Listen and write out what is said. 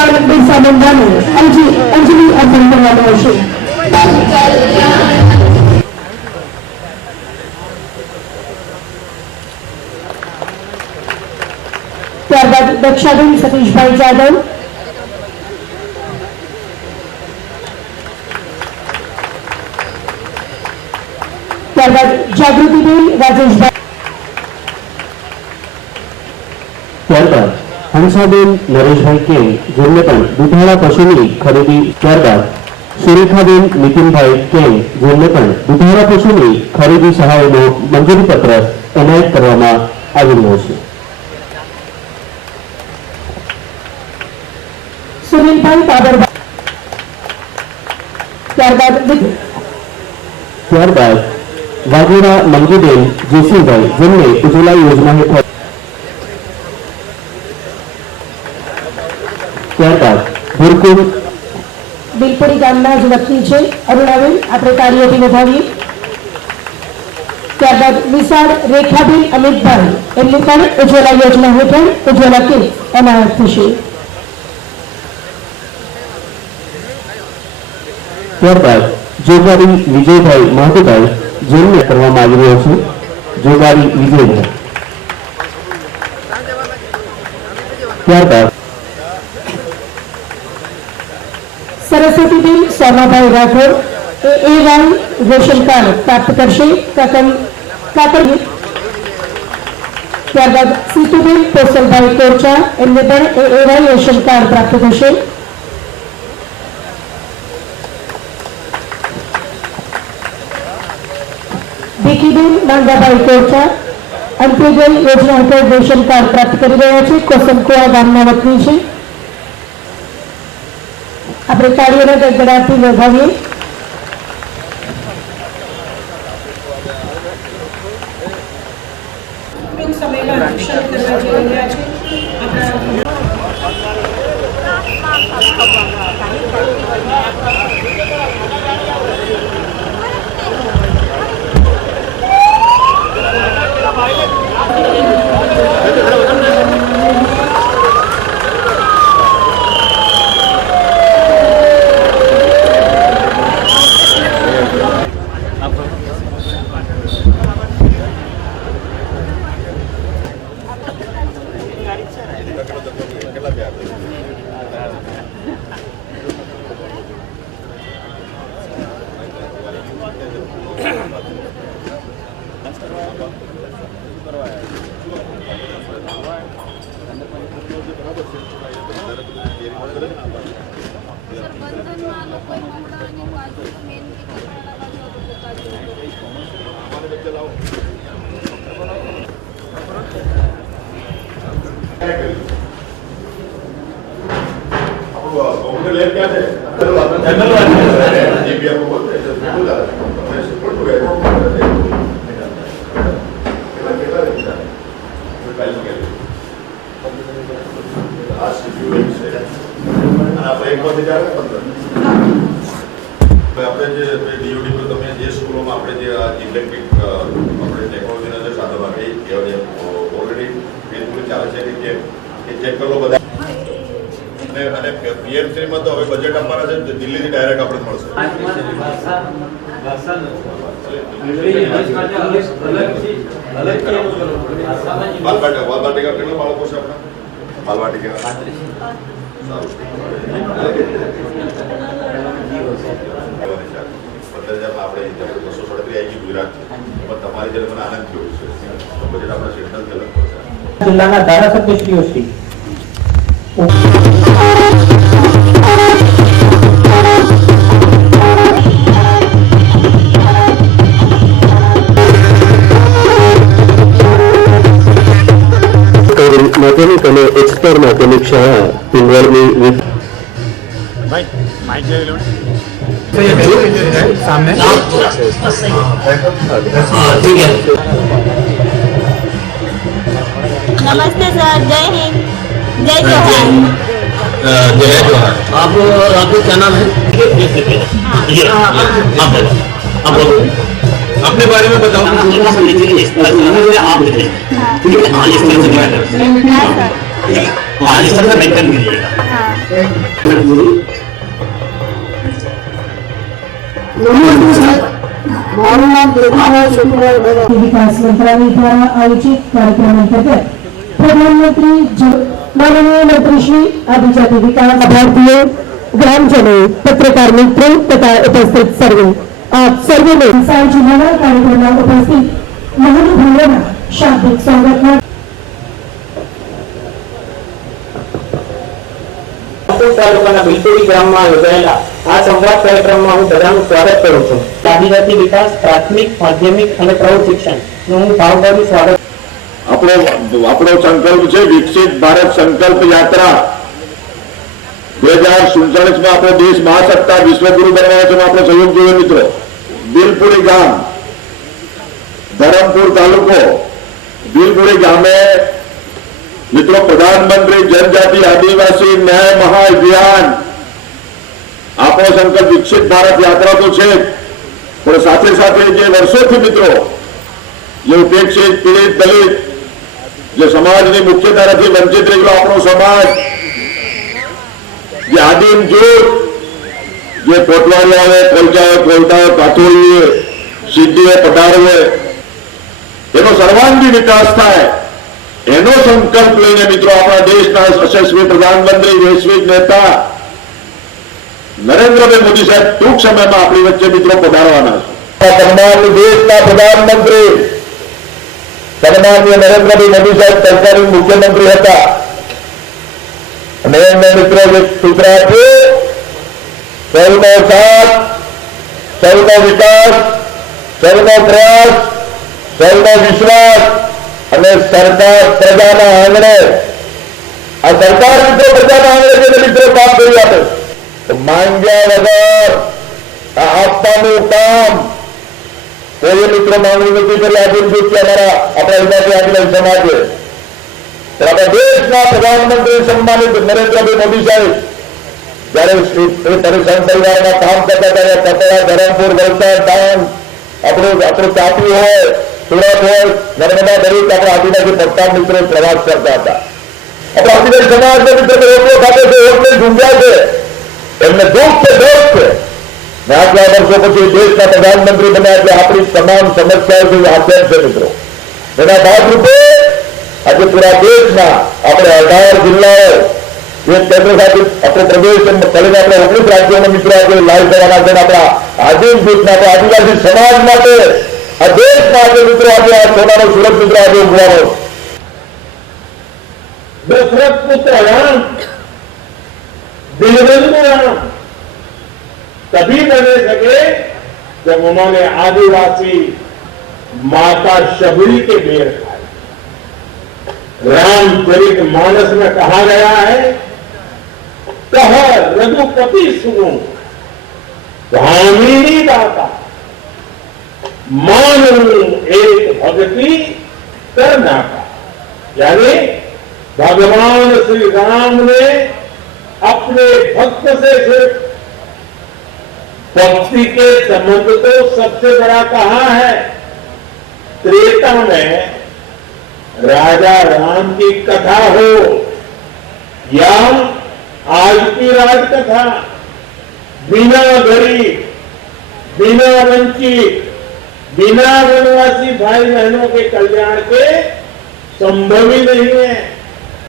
ભગવાન બિરસા મુંડાને અંજલિ અર્પણ કરવાનો હશે. ત્યારબાદ દક્ષાબેન સતીશભાઈ જાદવ, ત્યારબાદ જાગૃતિબેન રાજેશભાઈ, ત્યારબાદ હંસાબેન નરેશભાઈ કે જેમને પણ દુધાળા પશુની ખરીદી, ત્યારબાદ સુરેખાબેન નીતિનભાઈ કે જેમને પણ દુધાળા પશુની ખરીદી સહાયનો મંજૂરી પત્ર એનાયત કરવામાં આવી રહ્યો છે. સુનિલભાઈ કાબરભાઈ, ત્યારબાદ વાઘોડા મંગુબેન જેસીભાઈ જેમને ઉજ્જવલા યોજના હેઠળ, ત્યારબાદ ભૂરકુંડ બિલપુરી ગામના જ વતની છે અરુણાબેન, આપણે કાર્યથી વધાવીએ. ત્યારબાદ વિશાળ રેખાબેન અમિતભાઈ, એમને પણ ઉજ્જવલા યોજના હેઠળ ઉજ્જવલા કિટ એનાયત થશે. ત્યારબાદ જોગારી વિજયભાઈ મહાતુભાઈ જેમને કરવામાં આવી રહ્યો છે. જોગારી વિજયભાઈ, ત્યારબાદ Saraswatiben Somabhai Rathod AA1 ration card પ્રાપ્ત કરશે. ત્યારબાદ સીતુબેન પોસલભાઈ કોરચા, એમને પણ AA1 રેશન કાર્ડ પ્રાપ્ત થશે. ભીખીબેન માંગાભાઈ કોરચા અંત્યોદય યોજના હેઠળ રેશન કાર્ડ પ્રાપ્ત કરી રહ્યા છે. કોસમકુવા ગામના વતની છે. આપણે કાર્યના ગડગડાટથી વધાવીએ. ટૂંક સમયમાં શરૂ કરવા જઈ રહ્યા છે. તો હવે બજેટ આપવાના છે દિલ્હીથી ડાયરેક્ટ આપણે મળશે. બાલવાટિકા કેટલા બાળકો છે આપણા? બાલવાટિકા સારું. 15,000 આપણે 237 આવી ગઈ ગુજરાત, પણ તમારી જેમ મને આનંદ થયો છે. બજેટ આપણા સેન્ટ્રલ થી અલગ પડશે. જિલ્લાના ધારાસભ્યશ્રીઓ શ્રી मैकेनिक અને એક્સપર્ટ મેકેનિક શાળા પિંગળની भाई माइक ले लो सामने ठीक है। नमस्ते सर, जय हिंद, जय जोहार। जय जोहार। आपका क्या नाम है? आप बोलो अपने बारे में बताओ। आप लिख विकास मंत्रालय द्वारा आयोजित कार्यक्रम अंतर्गत प्रधानमंत्री माननीय मंत्री श्री आदिजाति विकास भारतीय ग्रामजनों, पत्रकार मित्रों तथा उपस्थित सर्वे, आप सर्वे ने जिल्हा कार्यक्रमात उपस्थित महानुभावांना शाब्दिक स्वागत તાલુકાના બિલપુરી ગામમાં યોજાયેલા આ સંવાદ કાર્યક્રમમાં હું બધાનું સ્વાગત કરું છું. આદિજાતિ વિકાસ પ્રાથમિક, માધ્યમિક અને પ્રૌઢ શિક્ષણનું હું ભાવભર્યું સ્વાગત. આપણો સંકલ્પ છે વિકસિત ભારત સંકલ્પ યાત્રા 2047 માં આપણો દેશ મહાસત્તા વિશ્વગુરુ બનવાનો છે. આપણો સહયોગ જોઈએ મિત્રો. બિલપુરી ગામ, ધરમપુર તાલુકો, બિલપુરી ગામે મિત્રો પ્રધાનમંત્રી जनजाति आदिवासी न्याय महाअभियान આપણો સંકલ્પ વિકસિત ભારત યાત્રા તો છે, પણ સાથે સાથે જે વર્ષોથી મિત્રો જે ઉપેક્ષિત, પીડિત, દલિત, જે સમાજની મુખ્યધારાથી વંચિત રહેલો આપણો સમાજ, જે આદિમ જૂથ, જે કોટવાળિયાઓ, કોલજાઓ, કોલતાઓ, કાથોડીએ, સિદ્ધિએ, પધારવે, એનો સર્વાંગી વિકાસ થાય એનો સંકલ્પ લઈને મિત્રો આપણા દેશના યશસ્વી પ્રધાનમંત્રી, વૈશ્વિક નેતા નરેન્દ્રભાઈ મોદી સાહેબ ટૂંક સમયમાં આપણી વચ્ચે મિત્રો પધારવાના છે. સન્માનીય દેશના પ્રધાનમંત્રી સન્માનીય નરેન્દ્રભાઈ મોદી સાહેબ સરકારી મુખ્યમંત્રી હતા અને એમને મિત્રો જે સૂત્ર આપ્યું, સૌનો સાથ, સૌનો વિકાસ, સૌનો પ્રયાસ, સૌનો વિશ્વાસ અને સરકાર પ્રજાના આંગણે. આ સરકાર મિત્રો પ્રજાના આંગણે જે મિત્રો કામ કરી આપે, માંગ્યા વગર આપવાનું કામ કોઈ મિત્રો માંગણી નથી કરી. આદિમ જૂથ કે અમારા આપણા વિભાગીય આદિવાસી સમાજે આપણા દેશના પ્રધાનમંત્રી સન્માનિત નરેન્દ્રભાઈ મોદી સાહેબ જયારે પરિસંઘ પરિવારમાં કામ કરતા ત્યારે કપડા, ધરમપુર, વલસાડ, ડાંગ, આપણું તાપી હોય, સુરત હોય, નર્મદા દરેક આપણા આદિવાસી પ્રસ્તાવ મિત્રો પ્રવાસ કરતા હતા. આપણા આદિવાસી સમાજના મિત્રો રોટલો ખાતે છે, રોટલી ઝૂંઝાય છે, એમને દુઃખ છે, દોષ છે. આટલા વર્ષો પછી દેશના પ્રધાનમંત્રી બન્યા એટલે આપણી તમામ સમસ્યાઓ હાસ્ય છે મિત્રો. એના ભાગરૂપે આજે પૂરા દેશના આપણે 18 જિલ્લાઓ, એક કેન્દ્ર શાસિત આપણો પ્રદેશ કરીને આપણે 19 રાજ્યોના મિત્રો આજે લાઈવ કરવાના છે. આપણા આદિમ જૂથના આદિવાસી સમાજ માટે આ દેશમાં આજે મિત્રો આજે આ સોનાનો સુરત મિત્રો આજે ઉગવાનો. दशरथ पुत्र राम, दिलबंधु राम तभी बने सके जब उन्होंने आदिवासी माता शबरी के बेर खाए. रामचरित मानस में कहा गया है, कह रघुपति सुनो भामिनी दाता, मानू एक भक्ति करना का. यानी भगवान श्री राम ने अपने भक्त से सिर्फ भक्ति के संबंध को सबसे बड़ा कहा है. त्रेता में राजा राम की कथा हो या आज की राजकथा, बिना गरीब, बिना वंचित, बिना वनवासी भाई बहनों के कल्याण के संभव ही नहीं है.